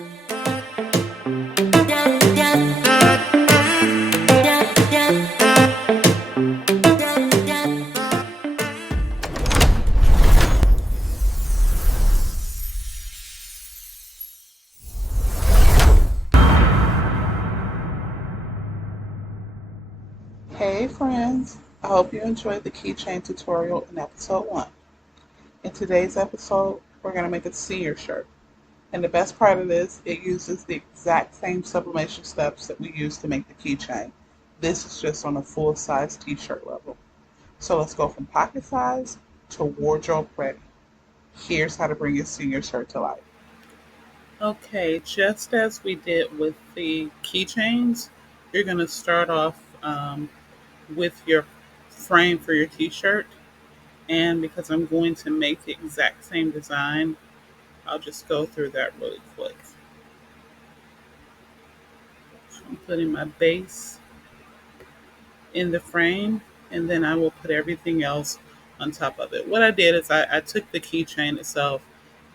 Hey friends, I hope you enjoyed the keychain tutorial in episode 1. In today's episode, we're going to make a senior shirt. And the best part of this, it uses the exact same sublimation steps that we use to make the keychain. This is just on a full-size t-shirt level. So let's go from pocket size to wardrobe ready. Here's how to bring your senior shirt to life. Okay, just as we did with the keychains, you're going to start off with your frame for your t-shirt. And because I'm going to make the exact same design, I'll just go through that really quick. So I'm putting my base in the frame, and then I will put everything else on top of it. What I did is I took the keychain itself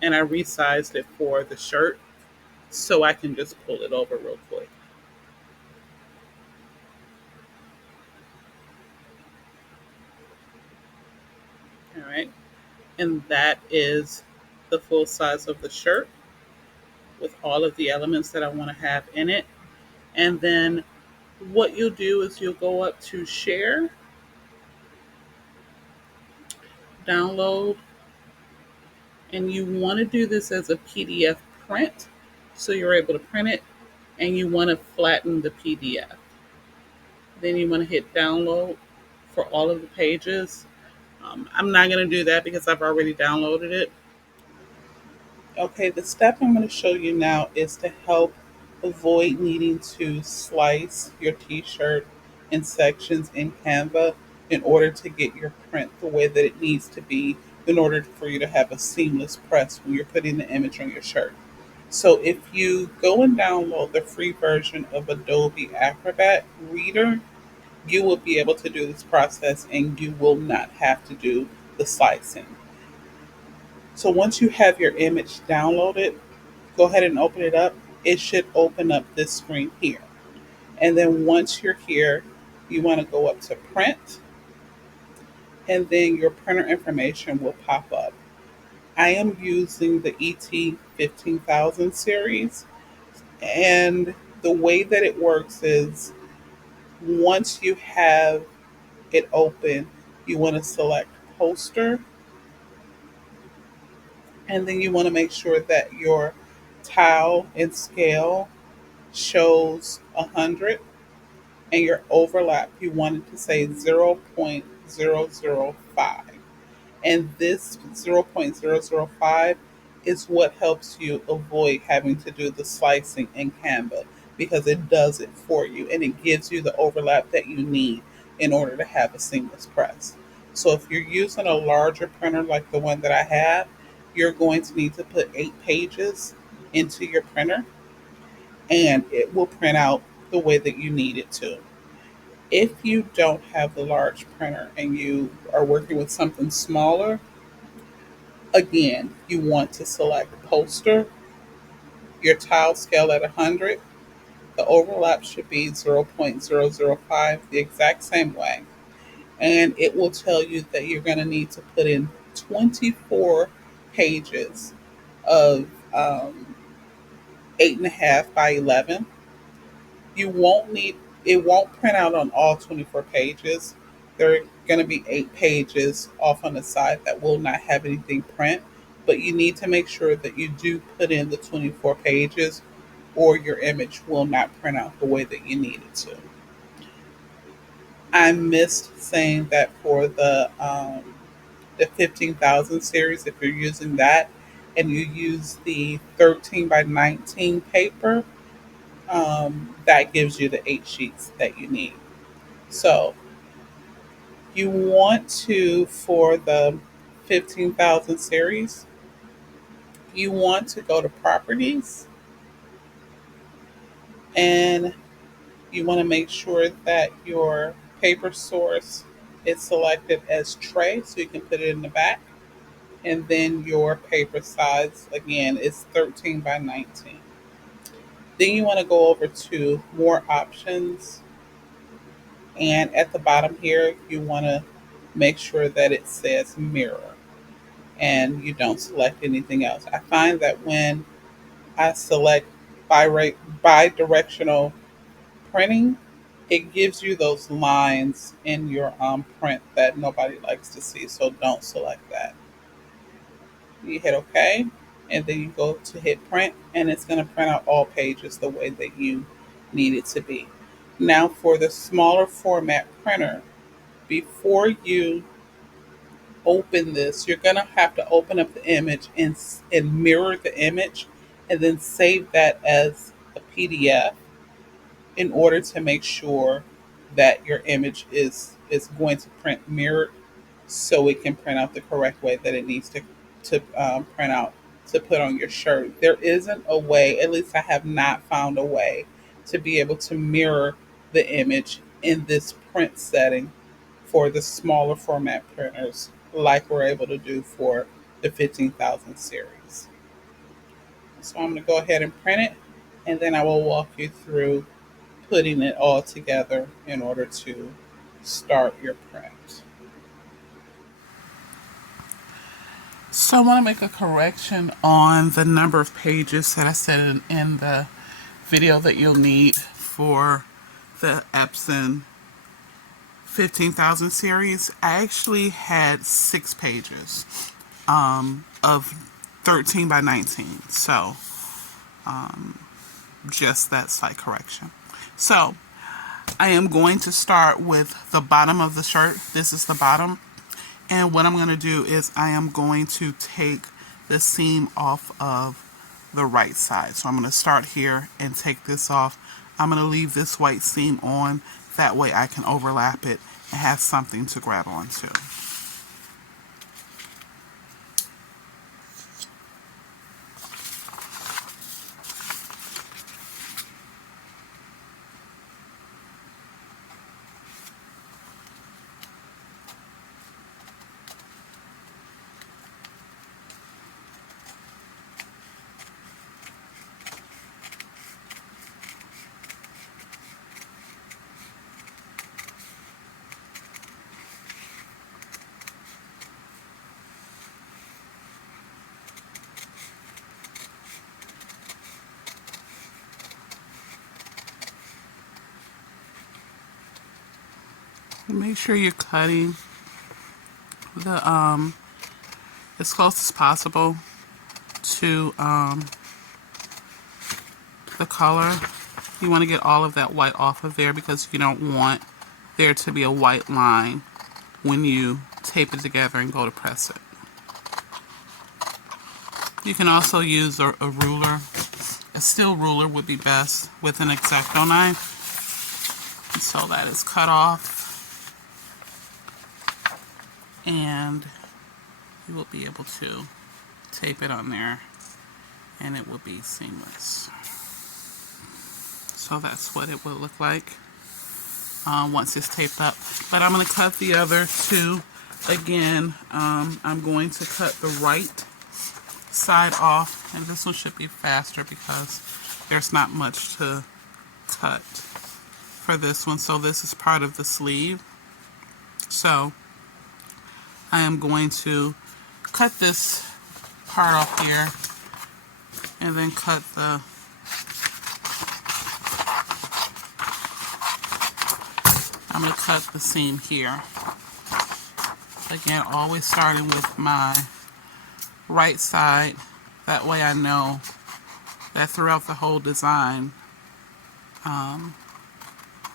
and I resized it for the shirt so I can just pull it over real quick. All right. And that is the full size of the shirt with all of the elements that I want to have in it. And then what you'll do is you'll go up to share, download, and you want to do this as a PDF print so you're able to print it, and you want to flatten the PDF. Then you want to hit download for all of the pages. I'm not going to do that because I've already downloaded it. Okay, the step I'm going to show you now is to help avoid needing to slice your t-shirt in sections in Canva in order to get your print the way that it needs to be in order for you to have a seamless press when you're putting the image on your shirt. So if you go and download the free version of Adobe Acrobat Reader, you will be able to do this process and you will not have to do the slicing. So once you have your image downloaded, go ahead and open it up. It should open up this screen here. And then once you're here, you want to go up to print, and then your printer information will pop up. I am using the ET 15000 series, and the way that it works is once you have it open, you want to select poster, and then you want to make sure that your tile and scale shows 100, and your overlap you want it to say 0.005. And this 0.005 is what helps you avoid having to do the slicing in Canva because it does it for you and it gives you the overlap that you need in order to have a seamless press. So if you're using a larger printer like the one that I have, you're going to need to put 8 pages into your printer and it will print out the way that you need it to. If you don't have the large printer and you are working with something smaller, again, you want to select poster, your tile scale at 100. The overlap should be 0.005, the exact same way. And it will tell you that you're going to need to put in 24 pages of 8.5 by 11. You won't need, it won't print out on all 24 pages. There are going to be 8 pages off on the side that will not have anything print, but you need to make sure that you do put in the 24 pages or your image will not print out the way that you need it to. I missed saying that for the 15,000 series, if you're using that and you use the 13 by 19 paper, that gives you the 8 sheets that you need. So you want to, for the 15,000 series, you want to go to properties and you want to make sure that your paper source is selected as tray so you can put it in the back. And then your paper size, again, is 13 by 19. Then you want to go over to more options, and at the bottom here, you want to make sure that it says mirror and you don't select anything else. I find that when I select bi-directional printing, it gives you those lines in your print that nobody likes to see. So don't select that. You hit OK, and then you go to hit print, and it's going to print out all pages the way that you need it to be. Now, for the smaller format printer, before you open this, you're going to have to open up the image and mirror the image and then save that as a PDF in order to make sure that your image is going to print mirrored so it can print out the correct way that it needs to print out to put on your shirt. There isn't a way, at least I have not found a way, to be able to mirror the image in this print setting for the smaller format printers like we're able to do for the 15,000 series. So I'm going to go ahead and print it, and then I will walk you through putting it all together in order to start your print. So I want to make a correction on the number of pages that I said in the video that you'll need for the Epson 15,000 series. I actually had 6 pages of 13 by 19. So just that slight correction. So I am going to start with the bottom of the shirt. This is the bottom. And what I'm going to do is I am going to take the seam off of the right side. So I'm going to start here and take this off. I'm going to leave this white seam on. That way I can overlap it and have something to grab onto. Make sure you're cutting the as close as possible to the color. You want to get all of that white off of there because you don't want there to be a white line when you tape it together and go to press it. You can also use a ruler. A steel ruler would be best with an X-Acto knife. So that is cut off. And you will be able to tape it on there and it will be seamless. So that's what it will look like once it's taped up. But I'm going to cut the other two again. I'm going to cut the right side off, and this one should be faster because there's not much to cut for this one. So this is part of the sleeve. So I am going to cut this part off here and then cut the I'm going to cut the seam here. Again, always starting with my right side. That way I know that throughout the whole design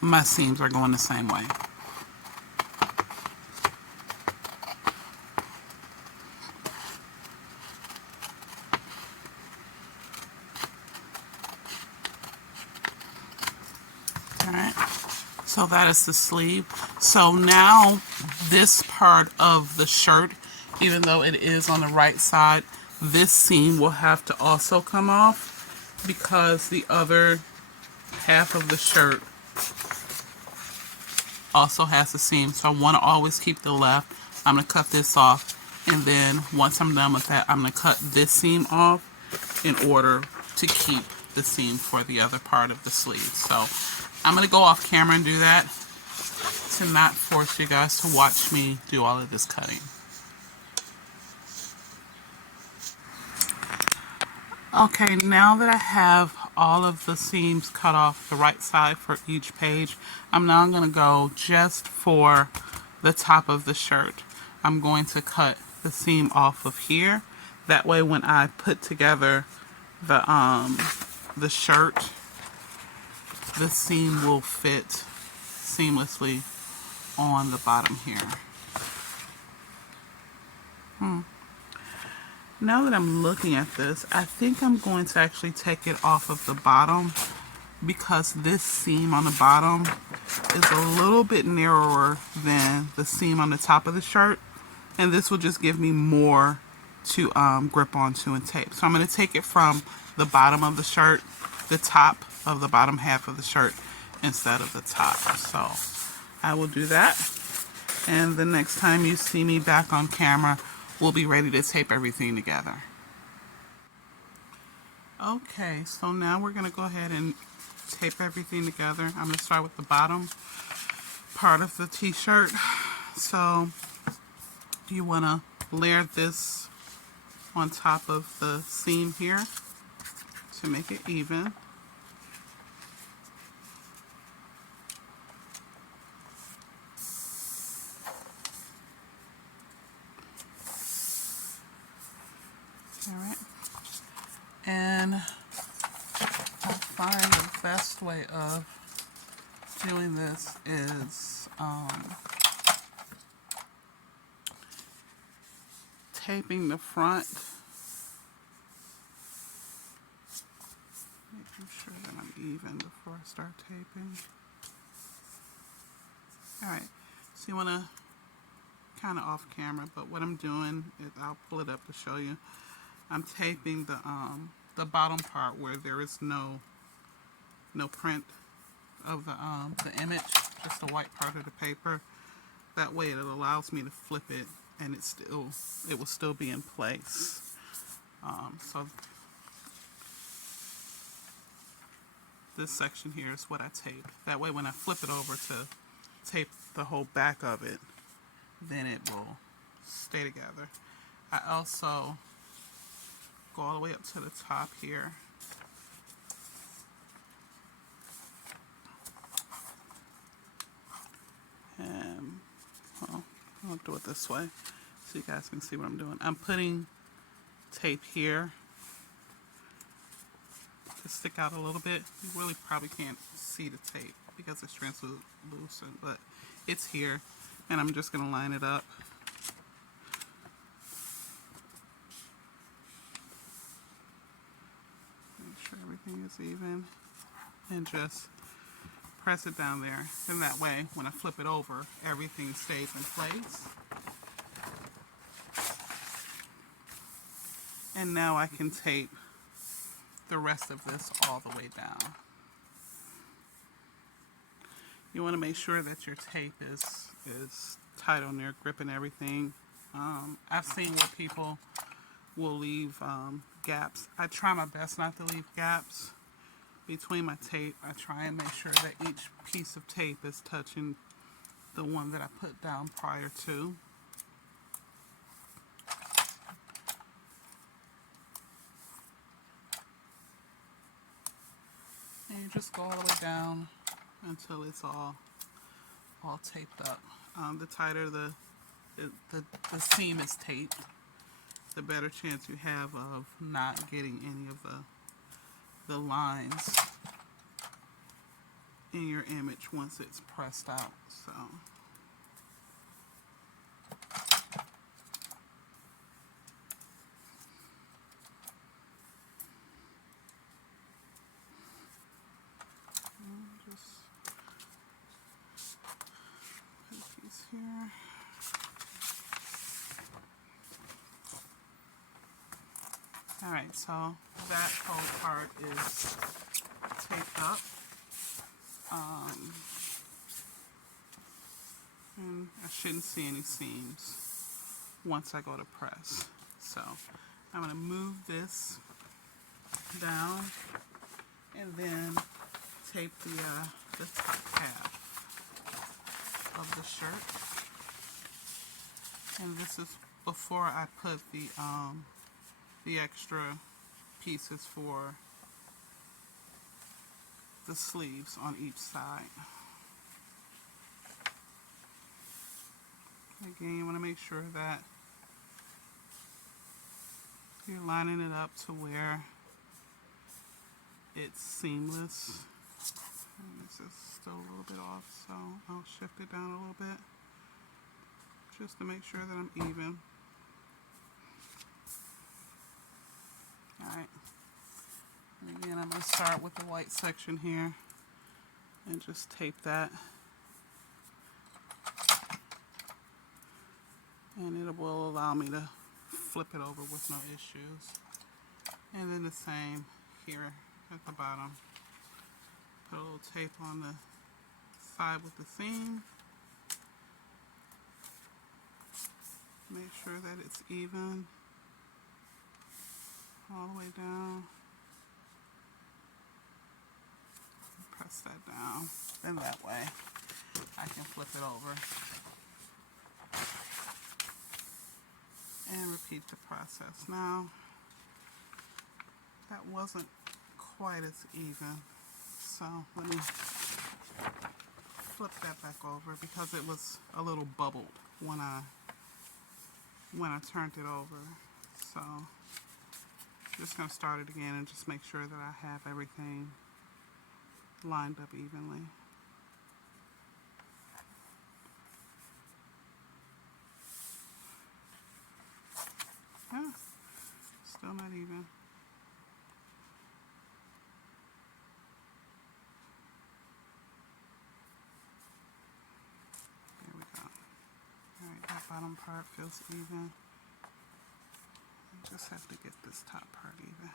my seams are going the same way. Alright, so that is the sleeve. So now this part of the shirt, even though it is on the right side, this seam will have to also come off because the other half of the shirt also has a seam. So I want to always keep the left. I'm going to cut this off, and then once I'm done with that, I'm going to cut this seam off in order to keep the seam for the other part of the sleeve. So I'm going to go off camera and do that to not force you guys to watch me do all of this cutting. Okay, now that I have all of the seams cut off the right side for each page, I'm now going to go just for the top of the shirt. I'm going to cut the seam off of here. That way when I put together the shirt, the seam will fit seamlessly on the bottom here. Now that I'm looking at this, I think I'm going to actually take it off of the bottom because this seam on the bottom is a little bit narrower than the seam on the top of the shirt, and this will just give me more to grip onto and tape. So I'm going to take it from the bottom of the shirt, the top of the bottom half of the shirt instead of the top. So I will do that, and the next time you see me back on camera, we'll be ready to tape everything together. Okay, so now we're going to go ahead and tape everything together. I'm going to start with the bottom part of the t-shirt. So you want to layer this on top of the seam here to make it even. Alright, and I find the best way of doing this is taping the front, making sure that I'm even before I start taping. Alright, so you want to kind of off camera, but what I'm doing is I'll pull it up to show you. I'm taping the bottom part where there is no print of the image, just the white part of the paper. That way it allows me to flip it and it will still be in place. So this section here is what I tape. That way when I flip it over to tape the whole back of it, then it will stay together. I also go all the way up to the top here. And well, I'll do it this way so you guys can see what I'm doing. I'm putting tape here to stick out a little bit. You really probably can't see the tape because it's translucent, but it's here, and I'm just going to line it up. Make sure everything is even, and just press it down there, and that way when I flip it over, everything stays in place. And now I can tape the rest of this all the way down. You want to make sure that your tape is tight on there, gripping everything. I've seen where people will leave gaps. I try my best not to leave gaps between my tape. I try and make sure that each piece of tape is touching the one that I put down prior to. And you just go all the way down until it's all taped up. The tighter the seam is taped, the better chance you have of not getting any of the lines in your image once it's pressed out. So just put a piece here. Alright, so that whole part is taped up. And I shouldn't see any seams once I go to press. So I'm going to move this down and then tape the top half of the shirt. And this is before I put the extra pieces for the sleeves on each side. Again, you want to make sure that you're lining it up to where it's seamless. And this is still a little bit off, so I'll shift it down a little bit just to make sure that I'm even. Alright, and again I'm going to start with the white section here and just tape that, and it will allow me to flip it over with no issues. And then the same here at the bottom. Put a little tape on the side with the seam. Make sure that it's even all the way down. Press that down, and that way I can flip it over and repeat the process. Now, that wasn't quite as even, so let me flip that back over because it was a little bubbled when I turned it over. So just going to start it again and just make sure that I have everything lined up evenly. Yeah, still not even. There we go. Alright, that bottom part feels even. I just have to get this top part even.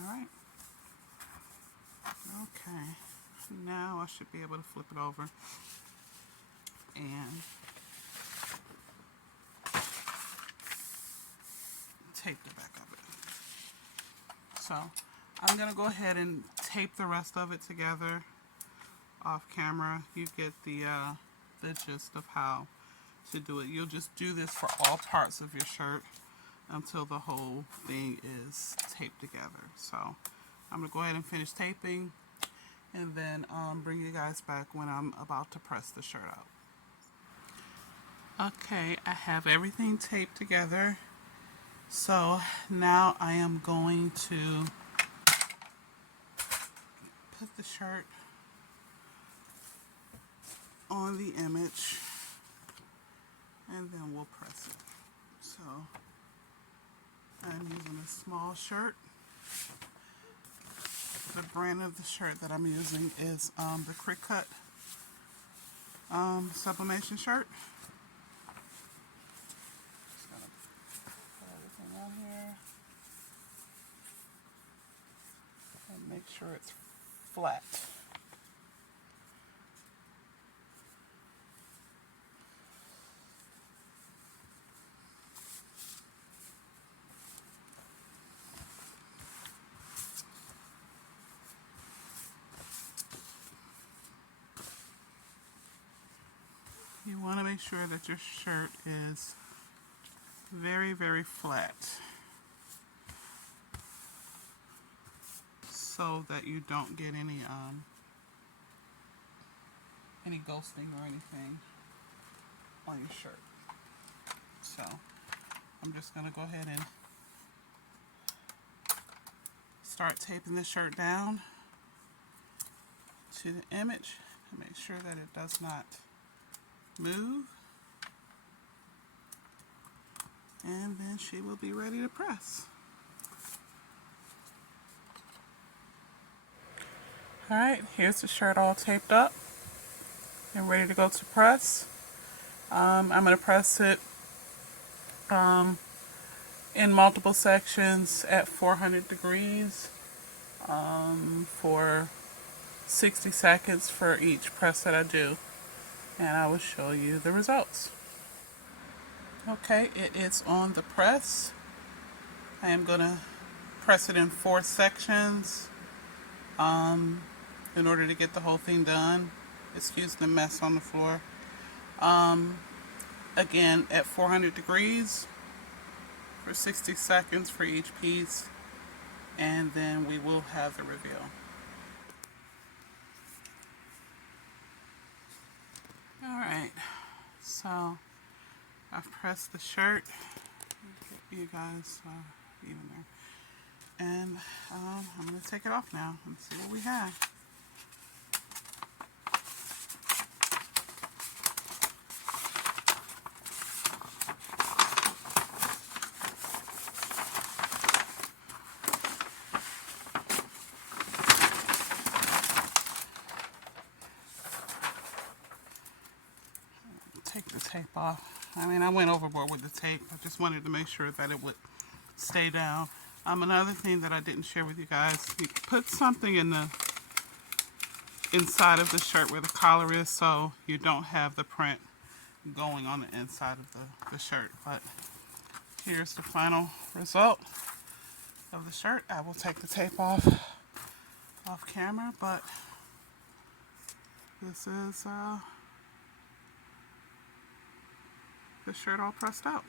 Alright. Okay. Now I should be able to flip it over and tape the back of it. So I'm going to go ahead and tape the rest of it together off camera. You get the gist of how to do it. You'll just do this for all parts of your shirt until the whole thing is taped together. So I'm going to go ahead and finish taping and then bring you guys back when I'm about to press the shirt out. Okay, I have everything taped together. So now I am going to put the shirt on the image and then we'll press it. So I'm using a small shirt. The brand of the shirt that I'm using is the Cricut sublimation shirt. Just gonna put everything on here and make sure it's flat. You want to make sure that your shirt is very, very flat so that you don't get any ghosting or anything on your shirt. So I'm just going to go ahead and start taping the shirt down to the image and make sure that it does not move, and then she will be ready to press. Alright, here's the shirt all taped up and ready to go to press. I'm going to press it in multiple sections at 400 degrees for 60 seconds for each press that I do. And I will show you the results. Okay, it is on the press. I am going to press it in 4 sections in order to get the whole thing done. Excuse the mess on the floor. Again, at 400 degrees for 60 seconds for each piece, and then we will have the reveal. Alright, so I've pressed the shirt. Get you guys even there. And I'm going to take it off now and see what we have. Take the tape off. I mean, I went overboard with the tape. I just wanted to make sure that it would stay down. Another thing that I didn't share with you guys, you put something in the inside of the shirt where the collar is, so you don't have the print going on the inside of the shirt. But here's the final result of the shirt. I will take the tape off camera, but this is the shirt all pressed out.